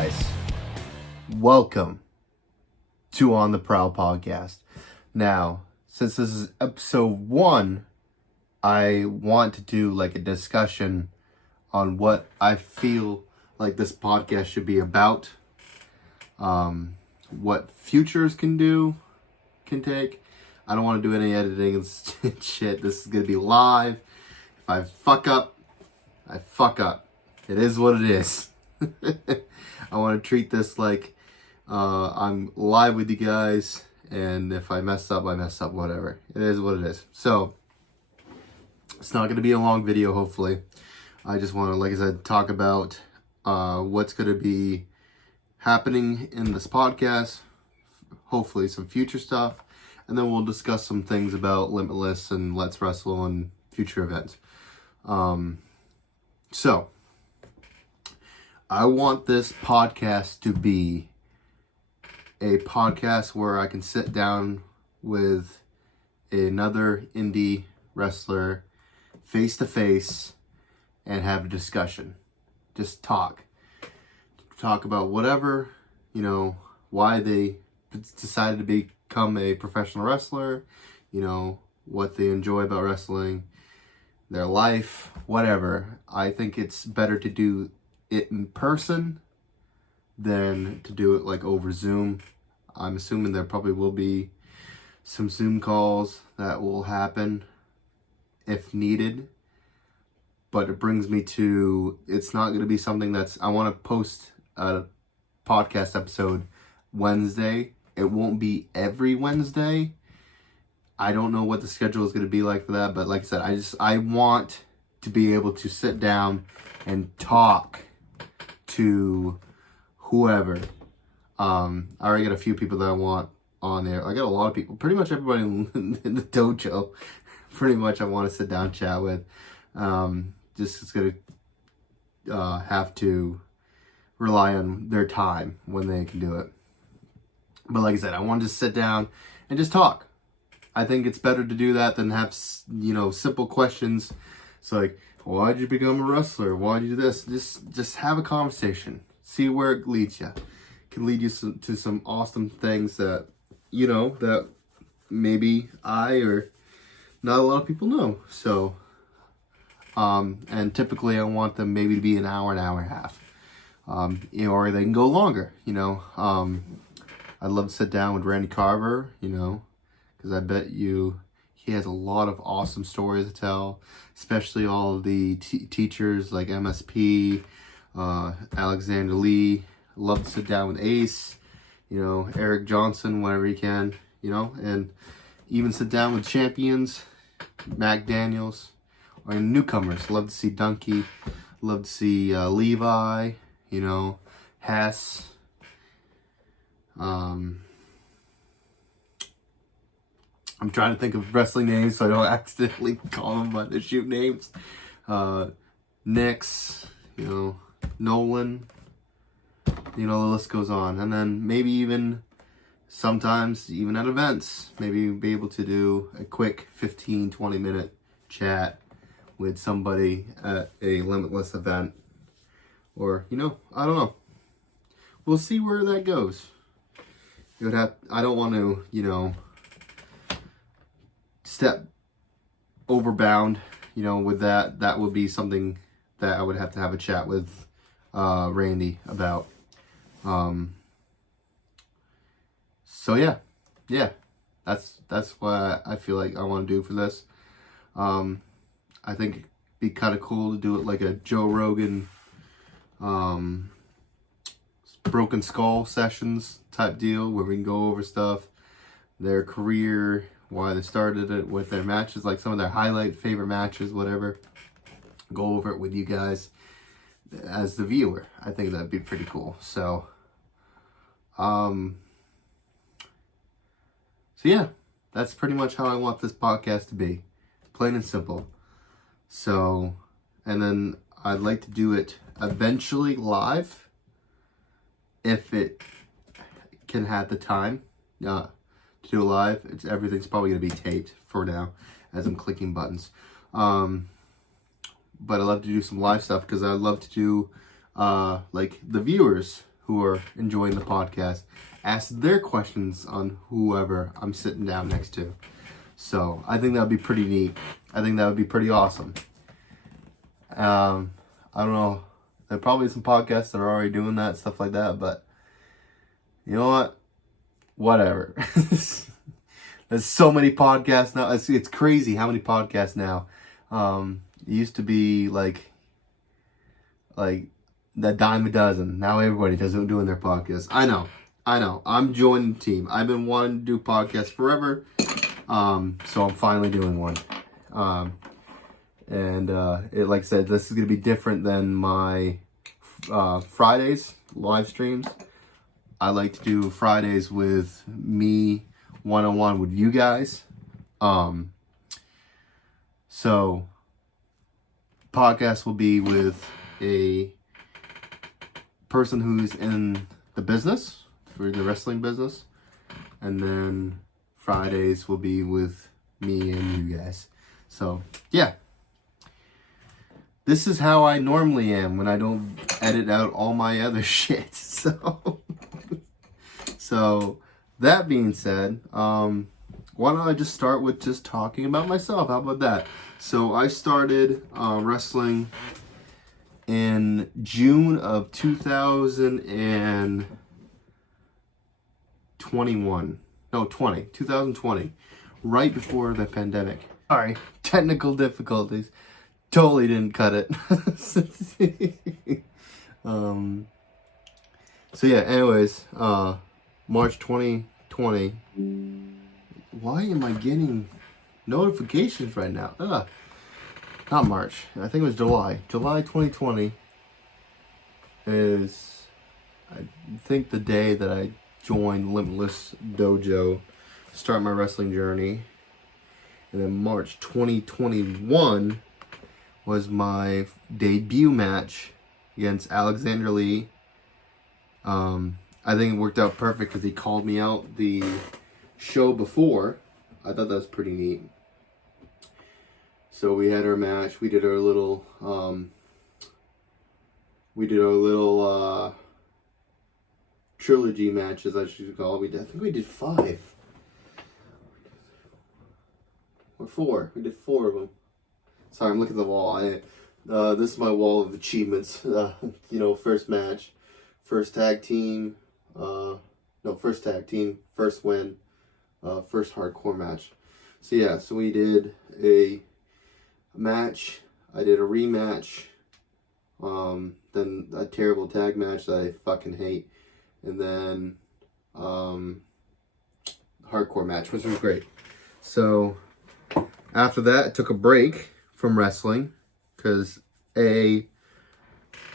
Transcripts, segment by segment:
guys, welcome to On the Prowl Podcast. Now, since this is episode 1, I want to do like a discussion on what I feel like this podcast should be about, what futures can take. I don't want to do any editing and shit. This is going to be live. If I fuck up, I fuck up. It is what it is. I want to treat this like I'm live with you guys, and if I mess up, I mess up, whatever. It is what it is. So, it's not going to be a long video, hopefully. I just want to, like I said, talk about what's going to be happening in this podcast, hopefully some future stuff, and then we'll discuss some things about Limitless and Let's Wrestle and future events. So, I want this podcast to be a podcast where I can sit down with another indie wrestler face to face and have a discussion. Just talk about whatever, why they decided to become a professional wrestler, what they enjoy about wrestling, their life, whatever. I think it's better to do it in person than to do it like over Zoom. I'm assuming there probably will be some Zoom calls that will happen if needed. But it brings me to, it's not going to be something I want to post a podcast episode Wednesday. It won't be every Wednesday. I don't know what the schedule is going to be like for that. But like I said, I want to be able to sit down and talk to whoever. I already got a few people that I want on there. I got a lot of people, pretty much everybody in the dojo. Pretty much I want to sit down and chat with. Just it's gonna have to rely on their time when they can do it. But like I said, I want to just sit down and just talk. I think it's better to do that than have simple questions. It's like, why did you become a wrestler? Why did you do this? Just have a conversation. See where it leads you. It can lead you to some awesome things that, that maybe I or not a lot of people know. So, and typically I want them maybe to be an hour and a half. Or they can go longer, I'd love to sit down with Randy Carver, because I bet he has a lot of awesome stories to tell, especially all of the teachers like MSP, Alexander Lee. Love to sit down with Ace, Eric Johnson whenever he can, and even sit down with champions, Mac Daniels, or newcomers. Love to see Dunkey, love to see Levi, Hess. I'm trying to think of wrestling names so I don't accidentally call them by the shoot names. Nix, Nolan, the list goes on. And then maybe even sometimes, even at events, maybe be able to do a quick 15-20 minute chat with somebody at a Limitless event. Or, I don't know. We'll see where that goes. I don't want to, step overbound, with that. That would be something that I would have to have a chat with Randy about. So yeah, that's what I feel like I want to do for this. I think it'd be kind of cool to do it like a Joe Rogan, Broken Skull sessions type deal where we can go over stuff, their career, why they started it, with their matches, like some of their highlight favorite matches, whatever. Go over it with you guys as the viewer. I think that'd be pretty cool. So yeah, that's pretty much how I want this podcast to be. Plain and simple. So, and then I'd like to do it eventually live if it can have the time to do it live. Everything's probably going to be taped for now as I'm clicking buttons. But I love to do some live stuff because I love to do like the viewers who are enjoying the podcast ask their questions on whoever I'm sitting down next to. So I think that would be pretty neat. I think that would be pretty awesome. I don't know. There are probably some podcasts that are already doing that, stuff like that, but you know what? Whatever. There's so many podcasts now. It's crazy how many podcasts now. It used to be like that dime a dozen. Now everybody doing their podcasts. I know. I'm joining the team. I've been wanting to do podcasts forever. So I'm finally doing one. Like I said, this is going to be different than my Fridays live streams. I like to do Fridays with me one-on-one with you guys. So podcast will be with a person who's in the business, for the wrestling business, and then Fridays will be with me and you guys. So yeah, this is how I normally am when I don't edit out all my other shit. So that being said, why don't I just start with just talking about myself? How about that? So I started wrestling in June of 2020, right before the pandemic. Sorry, technical difficulties. Totally didn't cut it. So yeah, anyways, March 2020. Why am I getting notifications right now? Not March. I think it was July. July 2020 is, I think, the day that I joined Limitless Dojo, start my wrestling journey. And then March 2021 was my debut match against Alexander Lee. I think it worked out perfect because he called me out the show before. I thought that was pretty neat. So we had our match. We did our little trilogy matches, I should call it. I think we did 5 or 4. We did 4 of them. Sorry, I'm looking at the wall. This is my wall of achievements. First match, first tag team, first win, first hardcore match. So yeah, so we did a match. I did a rematch. Then a terrible tag match that I fucking hate, and then hardcore match, which was great. So after that, I took a break from wrestling because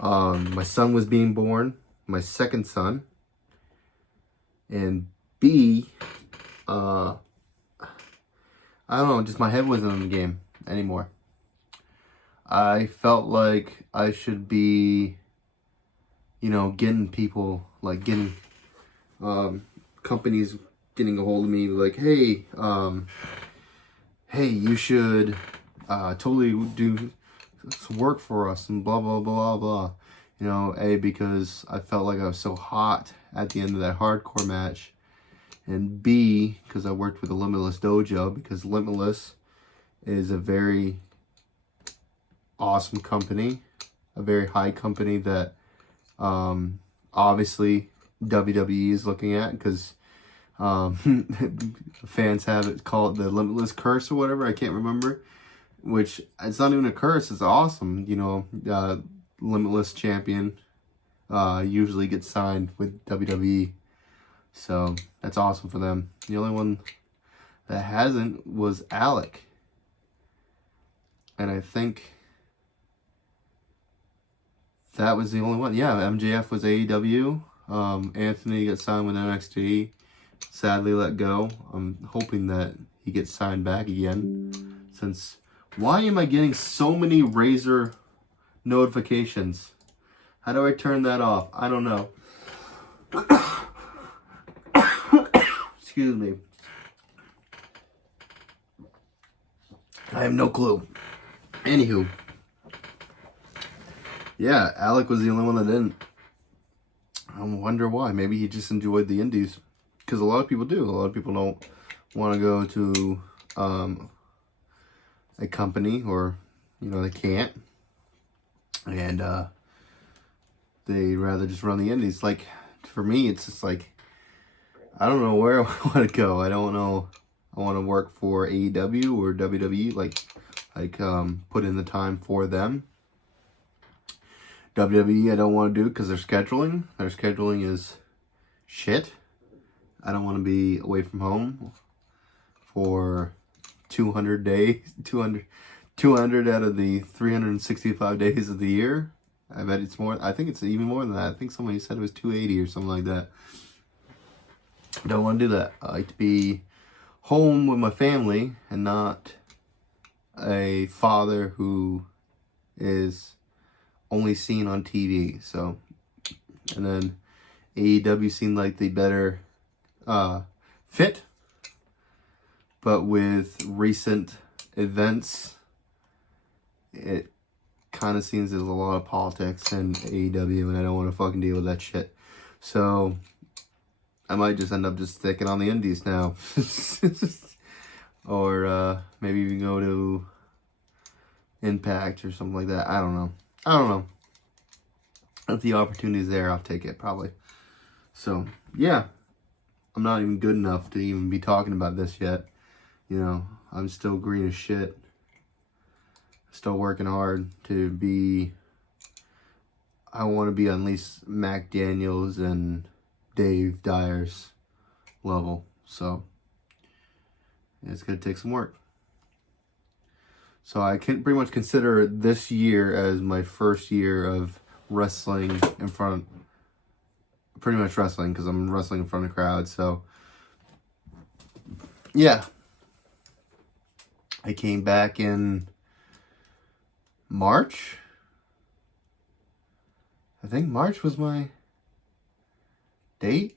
my son was being born, my second son, and B, I don't know, just my head wasn't in the game anymore. I felt like I should be, getting people, getting companies getting a hold of me, like, hey, you should totally do some work for us and blah, blah, blah, blah. Because I felt like I was so hot at the end of that hardcore match. And B, because I worked with the Limitless Dojo, because Limitless is a very awesome company, a very high company that obviously WWE is looking at, because fans have it, call it the Limitless curse or whatever, I can't remember, which it's not even a curse, it's awesome. Limitless champion usually gets signed with WWE, so that's awesome for them. The only one that hasn't was Alec, and I think that was the only one. Yeah, MJF was AEW. Anthony got signed with NXT. Sadly let go. I'm hoping that he gets signed back again. Since, why am I getting so many Razor notifications? How do I turn that off? I don't know. Excuse me. I have no clue. Anywho. Yeah, Alec was the only one that didn't. I wonder why. Maybe he just enjoyed the indies. Because a lot of people do. A lot of people don't want to go to a company, or, they can't. And they'd rather just run the indies. Like, for me, it's just like, I don't know where I want to go. I don't know. I want to work for AEW or WWE. Like put in the time for them. WWE, I don't want to do because their scheduling. Their scheduling is shit. I don't want to be away from home for 200 days. 200 out of the 365 days of the year. I bet it's more. I think it's even more than that. I think somebody said it was 280 or something like that. Don't want to do that. I like to be home with my family and not a father who is only seen on TV. So, and then AEW seemed like the better fit, but with recent events, it kind of seems there's a lot of politics in AEW, and I don't want to fucking deal with that shit. So I might just end up just sticking on the indies now. Or maybe even go to Impact or something like that. I don't know. If the opportunity's there, I'll take it, probably. So, yeah. I'm not even good enough to even be talking about this yet. I'm still green as shit. Still working hard to be... I want to be on at least Mac Daniels and Dave Dyer's level. So, it's going to take some work. So I can pretty much consider this year as my first year of wrestling in front, pretty much wrestling, because I'm wrestling in front of crowds. So, yeah. I came back in March. I think March was my date.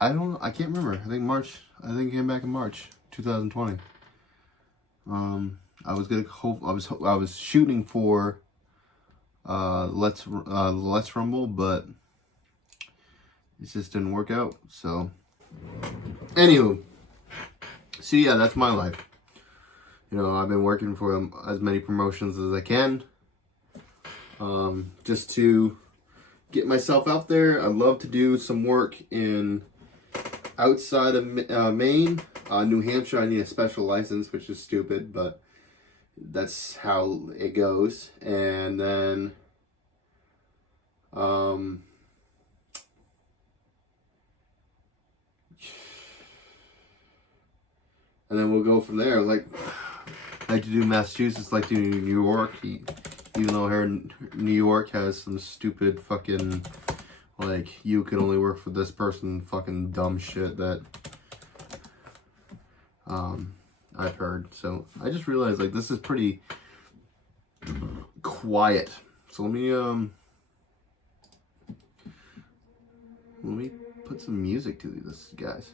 I can't remember. I think I came back in March 2020. I was shooting for Let's Rumble, but it just didn't work out. So, anywho, so yeah, that's my life. I've been working for as many promotions as I can, just to get myself out there. I love to do some work outside of Maine. New Hampshire, I need a special license, which is stupid, but that's how it goes. And then, we'll go from there. I like to do Massachusetts, like to do New York, even though here in New York has some stupid fucking, you can only work for this person, fucking dumb shit that I've heard. So I just realized this is pretty quiet. So let me put some music to this, guys.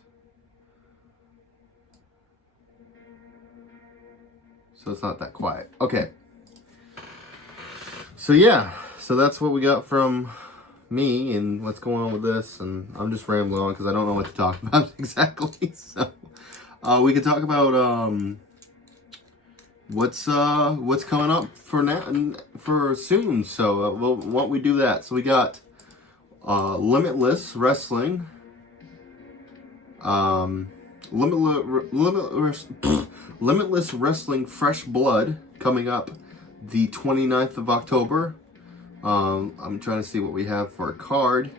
So it's not that quiet. Okay. So yeah, so that's what we got from me and what's going on with this, and I'm just rambling on because I don't know what to talk about exactly. So we could talk about what's coming up for now, for soon. So why don't we do that? So we got Limitless Wrestling, Limitless Wrestling Fresh Blood coming up the 29th of October. I'm trying to see what we have for a card.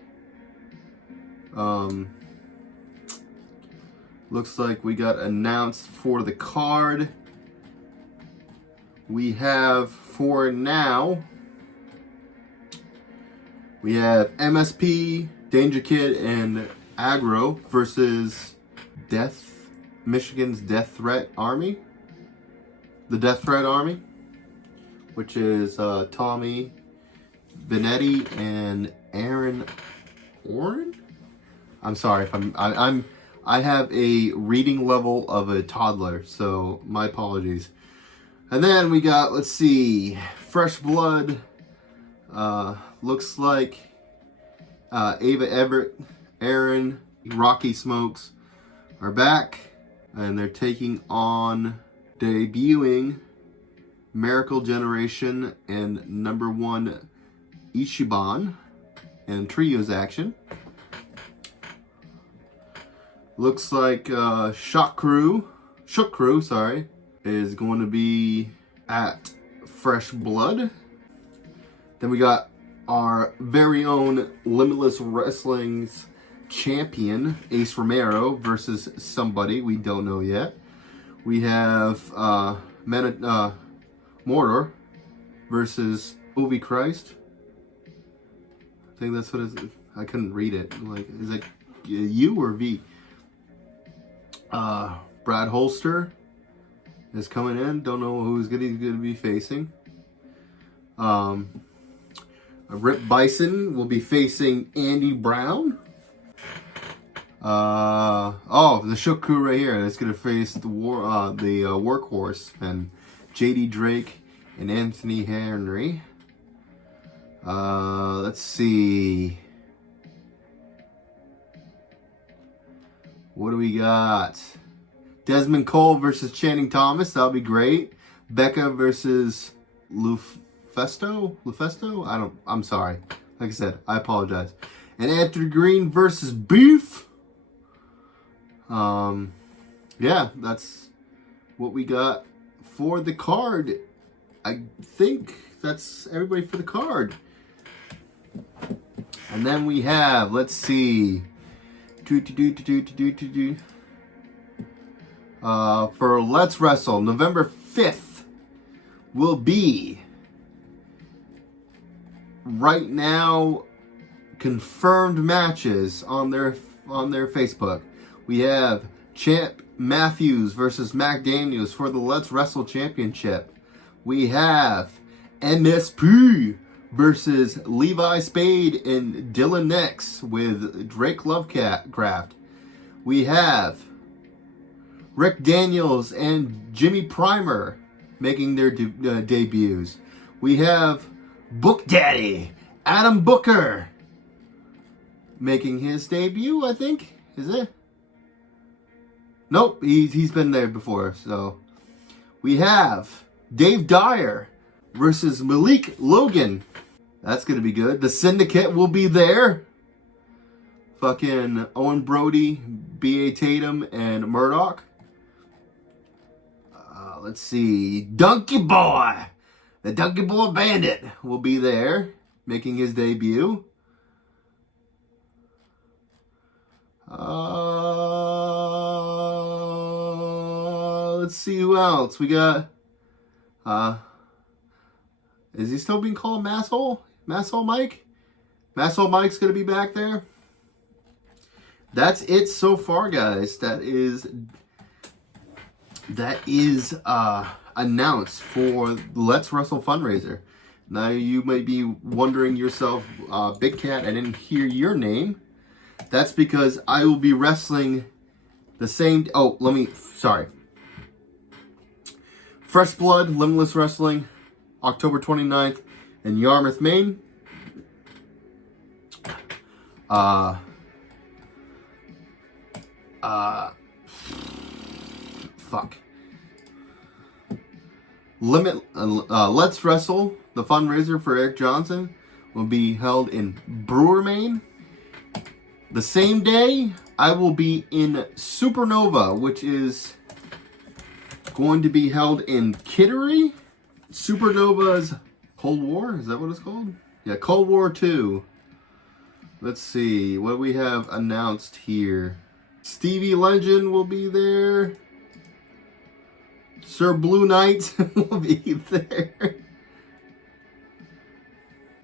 Looks like we got announced for the card. We have for now, we have MSP, Danger Kid, and Aggro versus Michigan's Death Threat Army. The Death Threat Army, which is Tommy Benetti and Aaron Oren. I'm sorry if I have a reading level of a toddler, so my apologies. And then we got, let's see, Fresh Blood, Looks like Ava Everett, Aaron, Rocky Smokes are back, and they're taking on debuting Miracle Generation and number 1 Ichiban and trios action. Looks like Shook Crew, is going to be at Fresh Blood. Then we got our very own Limitless Wrestling's champion, Ace Romero, versus somebody we don't know yet. We have Mortar versus Ovi Christ. I think that's what it is. I couldn't read it. Like, is it U or V? Brad Holster is coming in. Don't know who's going to be facing. Rip Bison will be facing Andy Brown. The Shook Crew right here. It's going to face the Workhorse and JD Drake and Anthony Henry. Let's see. What do we got? Desmond Cole versus Channing Thomas. That'll be great. Becca versus Lufesto? I'm sorry. Like I said, I apologize. And Anthony Green versus Beef. Yeah, that's what we got for the card. I think that's everybody for the card. And then we have, let's see. For Let's Wrestle, November 5th will be right now confirmed matches on their Facebook. We have Champ Matthews versus Mac Daniels for the Let's Wrestle Championship. We have MSP versus Levi Spade and Dylan Nix with Drake Lovecraft. We have Rick Daniels and Jimmy Primer making their debuts. We have Book Daddy Adam Booker making his debut, I think. Is it? Nope, he's been there before. So we have Dave Dyer versus Malik Logan. That's going to be good. The Syndicate will be there. Fucking Owen Brody, B.A. Tatum, and Murdoch. Let's see. Donkey Boy. The Donkey Boy Bandit will be there, making his debut. Let's see who else. We got... is he still being called Masshole? Masshole Mike? Masshole Mike's going to be back there. That's it so far, guys. That is announced for Let's Wrestle Fundraiser. Now you might be wondering yourself, Big Cat, I didn't hear your name. That's because I will be wrestling the same... sorry. Fresh Blood, Limitless Wrestling, October 29th in Yarmouth, Maine. Let's Wrestle, the fundraiser for Eric Johnson, will be held in Brewer, Maine. The same day, I will be in Supernova, which is going to be held in Kittery. Supernova's Cold War, is that what it's called? Yeah, Cold War 2. Let's see, what we have announced here. Stevie Legend will be there. Sir Blue Knight will be there.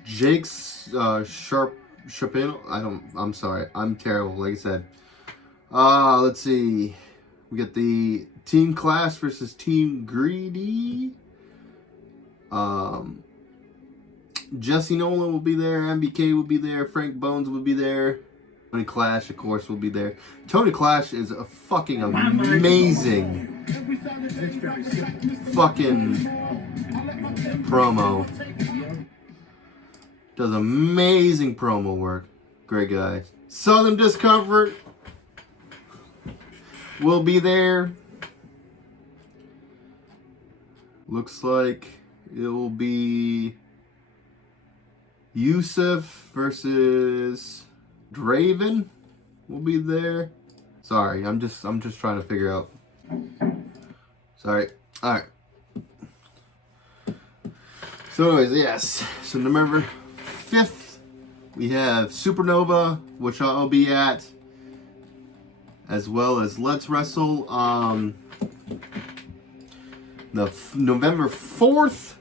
Jake's Sharpino. I'm sorry. I'm terrible, like I said. Let's see. We got the Team Clash versus Team Greedy. Jesse Nolan will be there. MBK will be there. Frank Bones will be there. Tony Clash, of course, will be there. Tony Clash is a fucking amazing fucking promo. Does amazing promo work. Great guy. Southern Discomfort will be there. Looks like it will be Yusuf versus Draven will be there. Sorry, I'm just trying to figure out. Sorry. All right. So anyways, yes. So November 5th, we have Supernova, which I'll be at, as well as Let's Wrestle. November 4th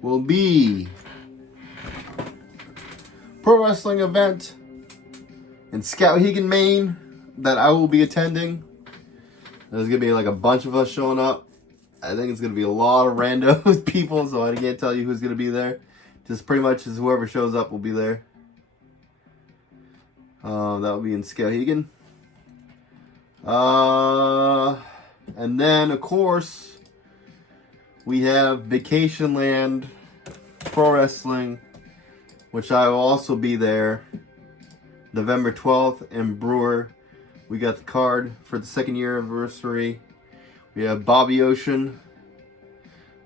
will be pro wrestling event in Skowhegan, Maine, that I will be attending. There's going to be like a bunch of us showing up. I think it's going to be a lot of random people, so I can't tell you who's going to be there. Just pretty much as whoever shows up will be there. That will be in Skowhegan. And then, of course, we have Vacation Land Pro Wrestling, which I will also be there November 12th in Brewer. We got the card for the 2nd year anniversary. We have Bobby Ocean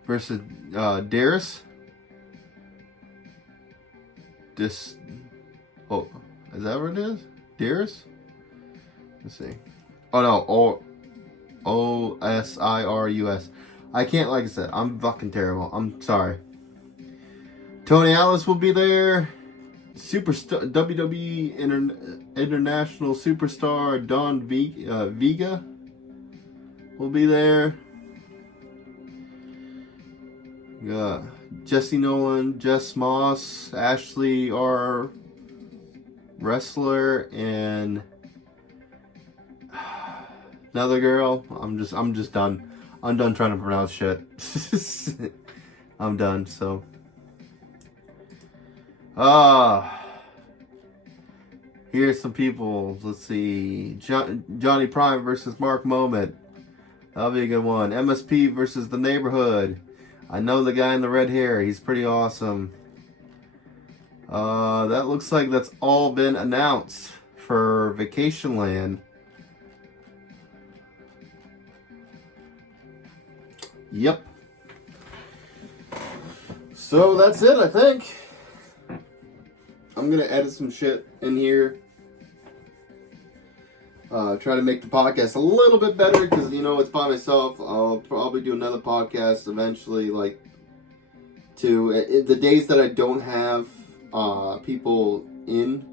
versus Darius. Is that what it is? Darius? Let's see. Oh no, Osirus. I can't, like I said, I'm fucking terrible. I'm sorry. Tony Atlas will be there. Superstar WWE International Superstar Don Vega will be there. Jesse Nolan, Jess Moss, Ashley R. Wrestler, and another girl. I'm just done. I'm done trying to pronounce shit. I'm done. So. Here's some people. Let's see. Johnny Prime versus Mark Moment. That'll be a good one. MSP versus The Neighborhood. I know the guy in the red hair. He's pretty awesome. That looks like that's all been announced for Vacation Land. Yep. So that's it, I think. I'm going to edit some shit in here. Try to make the podcast a little bit better because, it's by myself. I'll probably do another podcast eventually, the days that I don't have people in.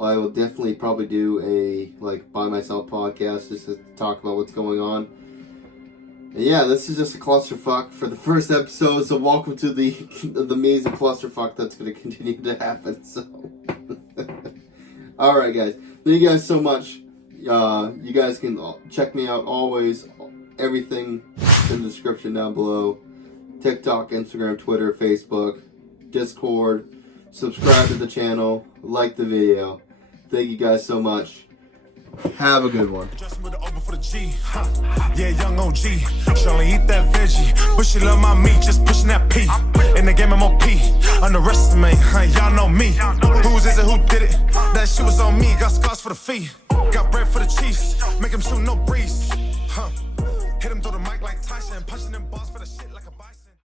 I will definitely probably do a, by myself podcast just to talk about what's going on. And yeah, this is just a clusterfuck for the first episode, so welcome to the amazing clusterfuck that's going to continue to happen, so. Alright guys, thank you guys so much. You guys can check me out always, everything in the description down below. TikTok, Instagram, Twitter, Facebook, Discord. Subscribe to the channel, like the video. Thank you guys so much. Have a good one. Yeah, young OG. She only eat that veggie, but she love my meat, just pushing that P. In the game MOP, underestimate, y'all know me. Whose is it, who did it? That shit was on me, got scars for the feet. Got bread for the cheese, make him shoot no breeze.